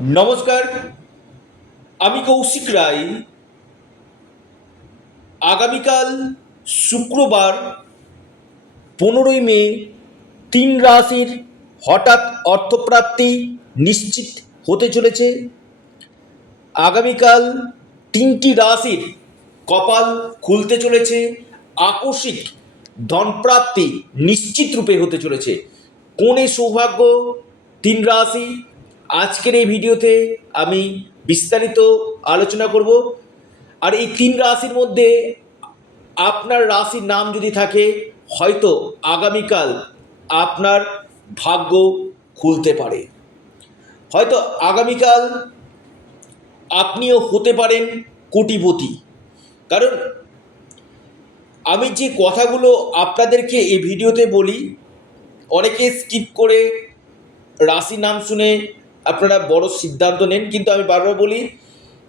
নমস্কার, আমি কৌশিক রায়। আগামীকাল শুক্রবার 15ই মে 3 রাশির হঠাৎ অর্থপ্রাপ্তি নিশ্চিত হতে চলেছে। আগামীকাল 3টি রাশির কপাল খুলতে চলেছে। আকস্মিক ধনপ্রাপ্তি নিশ্চিত রূপে হতে চলেছে। কোনে সৌভাগ্য 3 রাশি, আজকের এই ভিডিওতে আমি বিস্তারিত আলোচনা করব। আর এই 3 রাশির মধ্যে আপনার রাশির নাম যদি থাকে, হয়তো আগামীকাল আপনার ভাগ্য খুলতে পারে। হয়তো আগামীকাল আপনিও হতে পারেন কোটিপতি। কারণ আমি যে কথাগুলো আপনাদেরকে এই ভিডিওতে বলি, অনেকে স্কিপ করে রাশি নাম শুনে আপনারা বড় সিদ্ধান্ত নেন, কিন্তু আমি বারবার বলি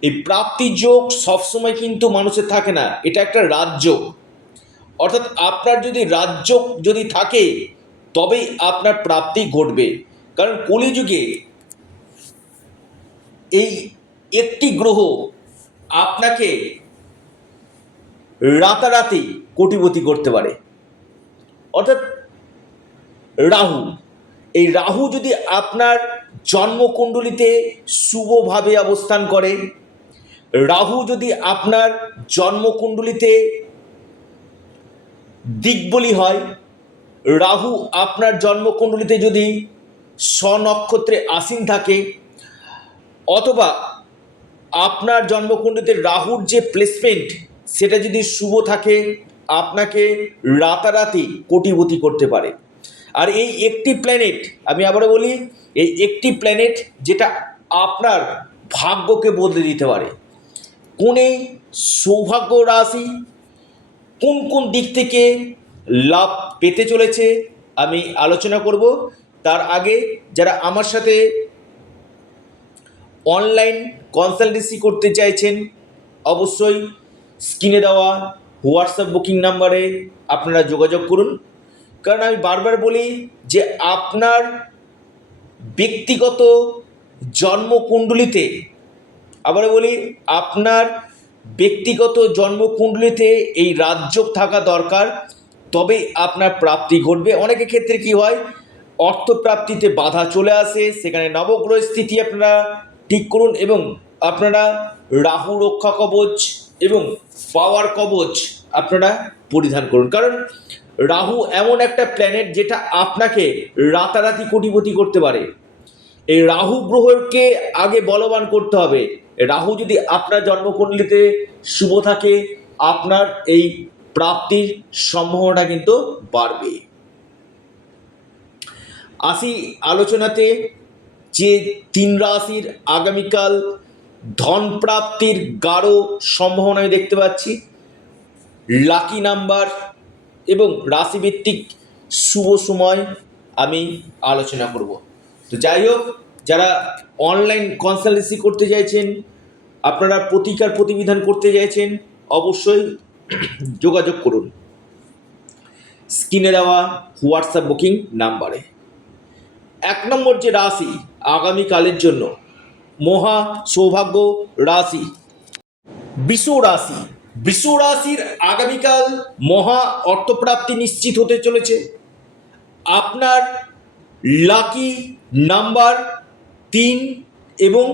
এই প্রাপ্তি যোগ সবসময় কিন্তু মানুষের থাকে না, এটা একটা রাজযোগ। অর্থাৎ আপনার যদি রাজযোগ যদি থাকে তবেই আপনার প্রাপ্তি ঘটবে। কারণ কলিযুগে এই একটি গ্রহ আপনাকে রাতারাতি কোটিপতি করতে পারে, অর্থাৎ রাহু। এই রাহু যদি আপনার জন্মকুণ্ডলিতে শুভভাবে অবস্থান করে, রাহু যদি আপনার জন্মকুণ্ডলিতে দিকবলি হয়, রাহু আপনার জন্মকুণ্ডলিতে যদি স্বনক্ষত্রে আসীন থাকে, অথবা আপনার জন্মকুণ্ডলিতে রাহুর যে প্লেসমেন্ট সেটা যদি শুভ থাকে, আপনাকে রাতারাতি কোটিপতি করতে পারে। আর এই একটি প্ল্যানেট, আমি আবারও বলি, এই একটি প্ল্যানেট যেটা আপনার ভাগ্যকে বদলে দিতে পারে। কোনে সৌভাগ্য রাশি কোন কোন দিক থেকে লাভ পেতে চলেছে আমি আলোচনা করব। তার আগে যারা আমার সাথে অনলাইন কনসালটেন্সি করতে চাইছেন, অবশ্যই স্ক্রিনে দেওয়া হোয়াটসঅ্যাপ বুকিং নাম্বারে আপনারা যোগাযোগ করুন। কারণ আমি বারবার বলি যে আপনার ব্যক্তিগত জন্মকুণ্ডলিতে, আবার বলি আপনার ব্যক্তিগত জন্মকুণ্ডলিতে এই রাজযোগ থাকা দরকার, তবে আপনার প্রাপ্তি ঘটবে। অনেকের ক্ষেত্রে কি হয়, অর্থপ্রাপ্তিতে বাধা চলে আসে, সেখানে নবগ্রহ স্থিতি আপনারা ঠিক করুন এবং আপনারা রাহু রক্ষা কবচ এবং পাওয়ার কবচ আপনারা পরিধান করুন। কারণ রাহু এমন একটা প্ল্যানেট যেটা আপনাকে রাতারাতি কোটিপতি করতে পারে। এই রাহু গ্রহকে আগে বলবান করতে হবে। রাহু যদি আপনার জন্মকুণ্ডলিতে শুভ থাকে, আপনার এই প্রাপ্তির সম্ভাবনা কিন্তু বাড়বে। আসি আলোচনাতে, যে 3 রাশির আগামীকাল ধন প্রাপ্তির গাঢ় সম্ভাবনা আমি দেখতে পাচ্ছি। লাকি নাম্বার এবং রাশিভিত্তিক শুভ সময় আমি আলোচনা করব। তো যাই হোক, যারা অনলাইন কনসালটেন্সি করতে চাইছেন, আপনারা প্রতিকার প্রতিবিধান করতে চাইছেন, অবশ্যই যোগাযোগ করুন স্ক্রিনে দেওয়া হোয়াটসঅ্যাপ বুকিং নাম্বারে। 1 নম্বর যে রাশি আগামীকালের জন্য মহা সৌভাগ্য রাশি বৃষ রাশি। বৃষ রাশির আগামীকাল মহা অর্থপ্রাপ্তি নিশ্চিত হতে চলেছে। আপনার লাকি নাম্বার 3 এবং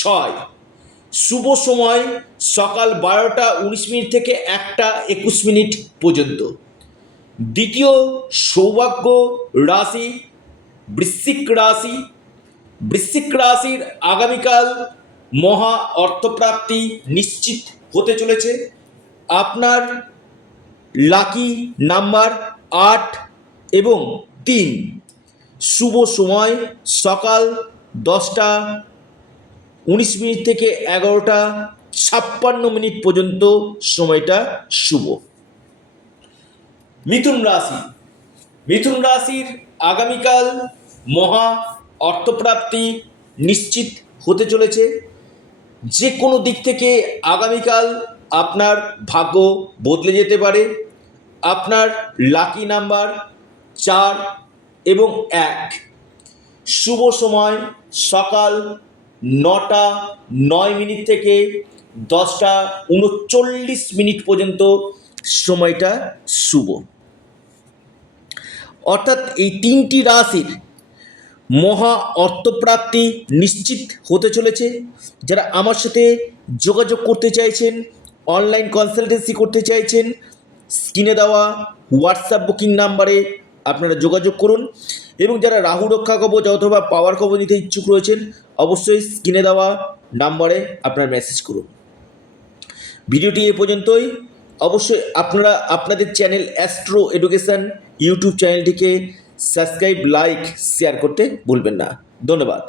6। শুভ সময় সকাল 12টা 19 মিনিট থেকে 1টা 21 মিনিট পর্যন্ত। দ্বিতীয় সৌভাগ্য রাশি বৃশ্চিক রাশি। বৃশ্চিক রাশির আগামীকাল মহা অর্থপ্রাপ্তি নিশ্চিত হতে চলেছে। আপনার লাকি নাম্বার 8 এবং 3। শুভ সময় সকাল 10টা 19 মিনিট থেকে 11টা 56 মিনিট পর্যন্ত, সময়টা শুভ। মিথুন রাশি। মিথুন রাশির আগামীকাল মহা অর্থপ্রাপ্তি নিশ্চিত হতে চলেছে। যে কোনো দিক থেকে আগামীকাল আপনার ভাগ্য বদলে যেতে পারে। আপনার লাকি নাম্বার 4 এবং 1। শুভ সময় সকাল 9:09 থেকে 10:39 পর্যন্ত সময়টা শুভ। অর্থাৎ এই তিনটি রাশির মহা অর্থপ্রাপ্তি নিশ্চিত হতে চলেছে। যারা আমার সাথে যোগাযোগ করতে চাইছেন, অনলাইন কনসালটেন্সি করতে চাইছেন, স্ক্রিনে দেওয়া হোয়াটসঅ্যাপ বুকিং নাম্বারে আপনারা যোগাযোগ করুন। এবং যারা রাহু রক্ষা কবচ অথবা পাওয়ার কবচ নিতে ইচ্ছুক রয়েছেন, অবশ্যই স্ক্রিনে দেওয়া নাম্বারে আপনারা মেসেজ করুন। ভিডিওটি এ পর্যন্তই। অবশ্যই আপনারা আপনাদের চ্যানেল অ্যাস্ট্রো এডুকেশন ইউটিউব চ্যানেলটিকে সাবস্ক্রাইব, লাইক, শেয়ার করতে ভুলবেন না। ধন্যবাদ।